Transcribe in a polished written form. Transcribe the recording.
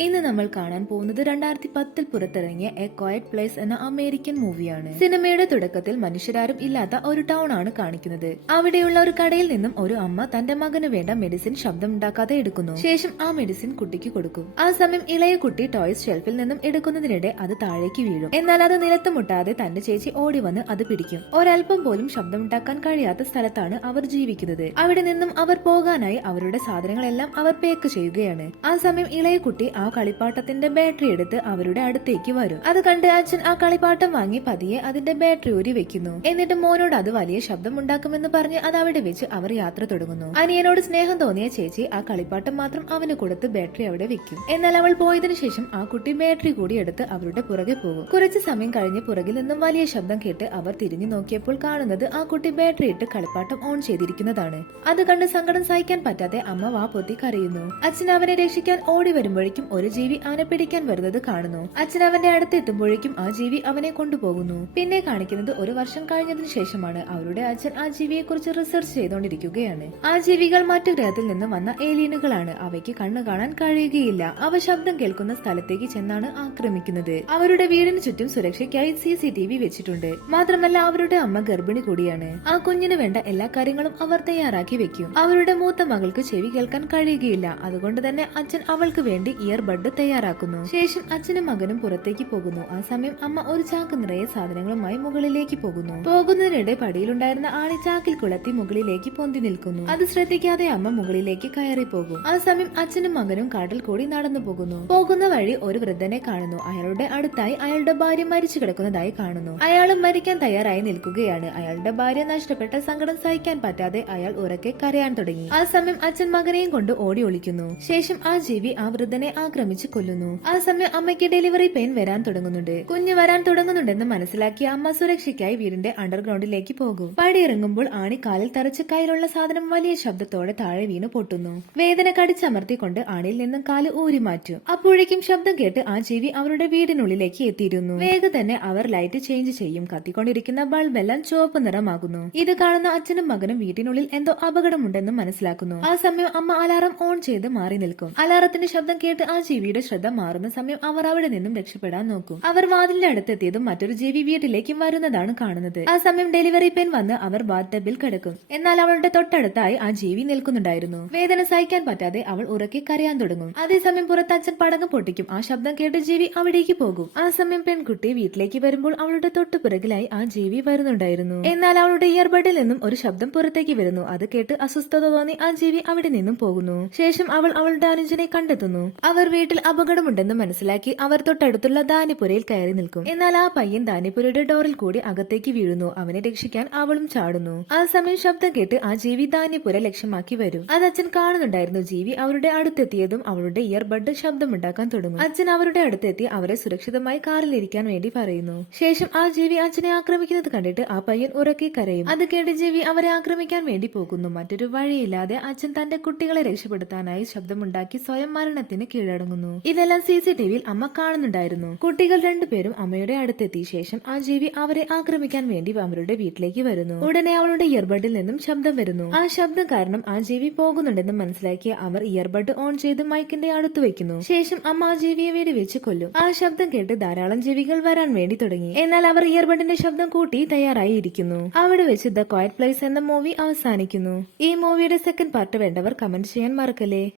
ഇന്ന് നമ്മൾ കാണാൻ പോകുന്നത് 2010 പുറത്തിറങ്ങിയ എ ക്വയറ്റ് പ്ലേസ് എന്ന അമേരിക്കൻ മൂവിയാണ്. സിനിമയുടെ തുടക്കത്തിൽ മനുഷ്യരാരും ഇല്ലാത്ത ഒരു ടൗൺ ആണ് കാണിക്കുന്നത്. അവിടെയുള്ള ഒരു കടയിൽ നിന്നും ഒരു അമ്മ തന്റെ മകന് വേണ്ട മെഡിസിൻ ശബ്ദമുണ്ടാക്കാതെ എടുക്കുന്നു. ശേഷം ആ മെഡിസിൻ കുട്ടിക്ക് കൊടുക്കും. ആ സമയം ഇളയ കുട്ടി ടോയ്സ് ഷെൽഫിൽ നിന്നും എടുക്കുന്നതിനിടെ അത് താഴേക്ക് വീഴും. എന്നാൽ അത് നിലത്ത് മുട്ടാതെ തന്റെ ചേച്ചി ഓടി വന്ന് അത് പിടിക്കും. ഒരൽപ്പം പോലും ശബ്ദമുണ്ടാക്കാൻ കഴിയാത്ത സ്ഥലത്താണ് അവർ ജീവിക്കുന്നത്. അവിടെ നിന്നും അവർ പോകാനായി അവരുടെ സാധനങ്ങളെല്ലാം അവർ പേക്ക് ചെയ്യുകയാണ്. ആ സമയം ഇളയ കുട്ടി ആ കളിപ്പാട്ടത്തിന്റെ ബാറ്ററി എടുത്ത് അവരുടെ അടുത്തേക്ക് വരും. അത് കണ്ട് അച്ഛൻ ആ കളിപ്പാട്ടം വാങ്ങി പതിയെ അതിന്റെ ബാറ്ററി ഊരി വെക്കുന്നു. എന്നിട്ട് മോനോട് അത് വലിയ ശബ്ദം ഉണ്ടാക്കുമെന്ന് പറഞ്ഞ് അത് അവിടെ വെച്ച് അവർ യാത്ര തുടങ്ങുന്നു. അനിയനോട് സ്നേഹം തോന്നിയ ചേച്ചി ആ കളിപ്പാട്ടം മാത്രം അവന് കൊടുത്ത് ബാറ്ററി അവിടെ വെക്കും. എന്നാൽ അവൾ പോയതിനു ശേഷം ആ കുട്ടി ബാറ്ററി കൂടി എടുത്ത് അവരുടെ പുറകെ പോകും. കുറച്ചു സമയം കഴിഞ്ഞ് പുറകിൽ നിന്നും വലിയ ശബ്ദം കേട്ട് അവർ തിരിഞ്ഞു നോക്കിയപ്പോൾ കാണുന്നത് ആ കുട്ടി ബാറ്ററി ഇട്ട് കളിപ്പാട്ടം ഓൺ ചെയ്തിരിക്കുന്നതാണ്. അത് കണ്ട് സങ്കടം സഹിക്കാൻ പറ്റാതെ അമ്മ വാ പൊത്തി കരയുന്നു. അച്ഛൻ അവനെ രക്ഷിക്കാൻ ഓടി വരുമ്പോഴേക്കും ഒരു ജീവി അവനെ പിടിക്കാൻ വരുന്നത് കാണുന്നു. അച്ഛൻ അവന്റെ അടുത്ത് എത്തുമ്പോഴേക്കും ആ ജീവി അവനെ കൊണ്ടുപോകുന്നു. പിന്നെ കാണിക്കുന്നത് ഒരു വർഷം കഴിഞ്ഞതിനു ശേഷമാണ്. അവരുടെ അച്ഛൻ ആ ജീവിയെ കുറിച്ച് റിസർച്ച് ചെയ്തുകൊണ്ടിരിക്കുകയാണ്. ആ ജീവികൾ മറ്റു ഗ്രഹത്തിൽ നിന്ന് വന്ന ഏലിയനുകളാണ്. അവയ്ക്ക് കണ്ണു കാണാൻ കഴിയുകയില്ല. അവ ശബ്ദം കേൾക്കുന്ന സ്ഥലത്തേക്ക് ചെന്നാണ് ആക്രമിക്കുന്നത്. അവരുടെ വീടിന് ചുറ്റും സുരക്ഷയ്ക്കായി CCTV വെച്ചിട്ടുണ്ട്. മാത്രമല്ല അവരുടെ അമ്മ ഗർഭിണി കൂടിയാണ്. ആ കുഞ്ഞിന് വേണ്ട എല്ലാ കാര്യങ്ങളും അവർ തയ്യാറാക്കി വെക്കും. അവരുടെ മൂത്ത മകൾക്ക് ചെവി കേൾക്കാൻ കഴിയുകയില്ല. അതുകൊണ്ട് തന്നെ അച്ഛൻ അവൾക്ക് വേണ്ടി ഇയർബഡ് തയ്യാറാക്കുന്നു. ശേഷം അച്ഛനും മകനും പുറത്തേക്ക് പോകുന്നു. ആ സമയം അമ്മ ഒരു ചാക്ക് നിറയെ സാധനങ്ങളുമായി മുകളിലേക്ക് പോകുന്നതിനിടെ പടിയിലുണ്ടായിരുന്ന ആണി ചാക്കിൽ കുളത്തി മുകളിലേക്ക് പൊന്തി നിൽക്കുന്നു. അത് ശ്രദ്ധിക്കാതെ അമ്മ മുകളിലേക്ക് കയറി പോകും. ആ സമയം അച്ഛനും മകനും കാട്ടിൽ കൂടി നടന്നു പോകുന്ന വഴി ഒരു വൃദ്ധനെ കാണുന്നു. അയാളുടെ അടുത്തായി അയാളുടെ ഭാര്യ മരിച്ചു കിടക്കുന്നതായി കാണുന്നു. അയാളും മരിക്കാൻ തയ്യാറായി നിൽക്കുകയാണ്. അയാളുടെ ഭാര്യ നഷ്ടപ്പെട്ട സങ്കടം സഹിക്കാൻ പറ്റാതെ അയാൾ ഉറക്കെ കരയാൻ തുടങ്ങി. ആ സമയം അച്ഛൻ മകനെയും കൊണ്ട് ഓടി ഒളിക്കുന്നു. ശേഷം ആ ജീവി ആ വൃദ്ധനെ ആക്രമിച്ച് കൊല്ലുന്നു. ആ സമയം അമ്മയ്ക്ക് ഡെലിവറി പെയിൻ വരാൻ തുടങ്ങുന്നുണ്ട്. കുഞ്ഞ് വരാൻ തുടങ്ങുന്നുണ്ടെന്ന് മനസ്സിലാക്കിയ അമ്മ സുരക്ഷയ്ക്കായി വീടിന്റെ അണ്ടർഗ്രൗണ്ടിലേക്ക് പോകും. പടിയിറങ്ങുമ്പോൾ ആണി കാലിൽ തറച്ച് കയ്യിലുള്ള സാധനം വലിയ ശബ്ദത്തോടെ താഴെ വീണ് പൊട്ടുന്നു. വേദന കടിച്ചമർത്തിക്കൊണ്ട് ആണിയിൽ നിന്നും കാല് ഊരി മാറ്റും. അപ്പോഴേക്കും ശബ്ദം കേട്ട് ആ ജീവി അവരുടെ വീടിനുള്ളിലേക്ക് എത്തിയിരുന്നു. വേഗം തന്നെ അവർ ലൈറ്റ് ചേഞ്ച് ചെയ്യും. കത്തിക്കൊണ്ടിരിക്കുന്ന ബൾബെല്ലാം ചുവപ്പ് നിറമാകുന്നു. ഇത് കാണുന്ന അച്ഛനും മകനും വീട്ടിനുള്ളിൽ എന്തോ അപകടമുണ്ടെന്ന് മനസ്സിലാക്കുന്നു. ആ സമയം അമ്മ അലാറം ഓൺ ചെയ്ത് മാറി നിൽക്കും. അലാറത്തിന്റെ ശബ്ദം കേട്ട് ആ ജീവിയുടെ ശ്രദ്ധ മാറുന്ന സമയം അവർ അവിടെ നിന്നും രക്ഷപ്പെടാൻ നോക്കും. അവർ വാതിലിന്റെ അടുത്തെത്തിയതും മറ്റൊരു ജീവി വീട്ടിലേക്ക് വരുന്നതാണ് കാണുന്നത്. ആ സമയം ഡെലിവറി പെയിൻ വന്ന് അവർ ബാത്ടബിൽ കിടക്കും. എന്നാൽ അവളുടെ തൊട്ടടുത്തായി ആ ജീവി നിൽക്കുന്നുണ്ടായിരുന്നു. വേദന സഹിക്കാൻ പറ്റാതെ അവൾ ഉറക്കെ കരയാൻ തുടങ്ങും. അതേസമയം പുറത്ത് അച്ഛൻ പടക്കം പൊട്ടിക്കും. ആ ശബ്ദം കേട്ട് ജീവി അവിടേക്ക് പോകും. ആ സമയം പെൺകുട്ടി വീട്ടിലേക്ക് വരുമ്പോൾ അവളുടെ തൊട്ടുപിറകിലായി ആ ജീവി വരുന്നുണ്ടായിരുന്നു. എന്നാൽ അവളുടെ ഇയർബഡിൽ നിന്നും ഒരു ശബ്ദം പുറത്തേക്ക് വരുന്നു. അത് കേട്ട് അസ്വസ്ഥത തോന്നി ആ ജീവി അവിടെ നിന്നും പോകുന്നു. ശേഷം അവൾ അവളുടെ അനുജനെ കണ്ടെത്തുന്നു. അവർ വീട്ടിൽ അപകടമുണ്ടെന്ന് മനസ്സിലാക്കി അവർ തൊട്ടടുത്തുള്ള ധാന്യപുരയിൽ കയറി നിൽക്കും. എന്നാൽ ആ പയ്യൻ ധാന്യപുരയുടെ ഡോറിൽ കൂടി അകത്തേക്ക് വീഴുന്നു. അവനെ രക്ഷിക്കാൻ അവളും ചാടുന്നു. ആ സമയം ശബ്ദം കേട്ട് ആ ജീവി ധാന്യപുര ലക്ഷ്യമാക്കി വരും. അത് അച്ഛൻ കാണുന്നുണ്ടായിരുന്നു. ജീവി അവരുടെ അടുത്തെത്തിയതും അവളുടെ ഇയർബഡ് ശബ്ദമുണ്ടാക്കാൻ തുടങ്ങും. അച്ഛൻ അവരുടെ അടുത്തെത്തി അവരെ സുരക്ഷിതമായി കാറിൽ ഇരിക്കാൻ വേണ്ടി പറയുന്നു. ശേഷം ആ ജീവി അച്ഛനെ ആക്രമിക്കുന്നത് കണ്ടിട്ട് ആ പയ്യൻ ഉറക്കെ കരയും. അത് കേട്ട് ജീവി അവരെ ആക്രമിക്കാൻ വേണ്ടി പോകുന്നു. മറ്റൊരു വഴിയില്ലാതെ അച്ഛൻ തന്റെ കുട്ടികളെ രക്ഷപ്പെടുത്താനായി ശബ്ദമുണ്ടാക്കി സ്വയം മരണത്തിന് കീഴടങ്ങുന്നു. ഇതെല്ലാം CCTVയിൽ അമ്മ കാണുന്നുണ്ടായിരുന്നു. കുട്ടികൾ രണ്ടുപേരും അമ്മയുടെ അടുത്തെത്തിയ ശേഷം ആ ജീവി അവരെ ആക്രമിക്കാൻ വേണ്ടി അവരുടെ വീട്ടിലേക്ക് വരുന്നു. ഉടനെ അവളുടെ ഇയർബഡിൽ നിന്നും ശബ്ദം വരുന്നു. ആ ശബ്ദം കാരണം ആ ജീവി പോകുന്നുണ്ടെന്ന് മനസ്സിലാക്കിയ അവർ ഇയർബഡ് ഓൺ ചെയ്ത് മൈക്കിന്റെ അടുത്ത് വെക്കുന്നു. ശേഷം അമ്മ ആ ജീവിയെ വെടിവെച്ച് കൊല്ലും. ആ ശബ്ദം കേട്ട് ധാരാളം ജീവികൾ വരാൻ വേണ്ടി തുടങ്ങി. എന്നാൽ അവർ ഇയർബഡിന്റെ ശബ്ദം കൂട്ടി തയ്യാറായി ഇരിക്കുന്നു. അവിടെ വെച്ച് ദ ക്വയറ്റ് പ്ലേസ് എന്ന മൂവി അവസാനിക്കുന്നു. ഈ മൂവിയുടെ സെക്കൻഡ് പാർട്ട് വേണ്ടവർ കമന്റ് ചെയ്യാൻ മറക്കല്ലേ.